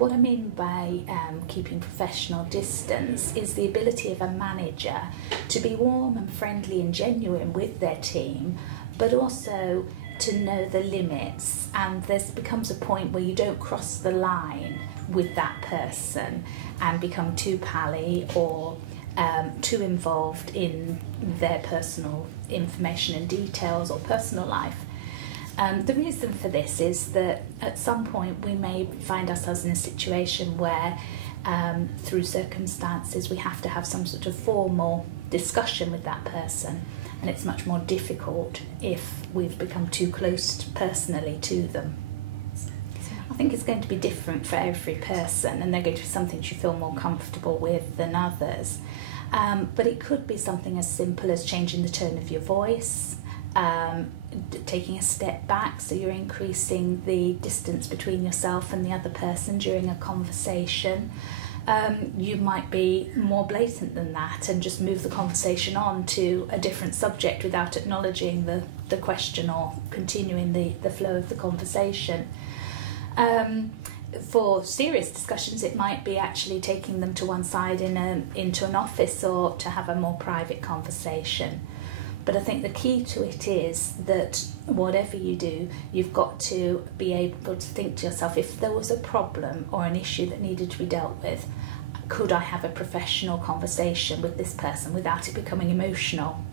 what I mean by keeping professional distance is the ability of a manager to be warm and friendly and genuine with their team, but also to know the limits, and there becomes a point where you don't cross the line with that person and become too pally or too involved in their personal information and details or personal life. The reason for this is that at some point we may find ourselves in a situation where through circumstances we have to have some sort of formal discussion with that person, and it's much more difficult if we've become too close personally to them. I think it's going to be different for every person, and they're going to be something you feel more comfortable with than others. But it could be something as simple as changing the tone of your voice, taking a step back so you're increasing the distance between yourself and the other person during a conversation. You might be more blatant than that and just move the conversation on to a different subject without acknowledging the question or continuing the flow of the conversation. For serious discussions, it might be actually taking them to one side into an office or to have a more private conversation. But I think the key to it is that whatever you do, you've got to be able to think to yourself, if there was a problem or an issue that needed to be dealt with, could I have a professional conversation with this person without it becoming emotional?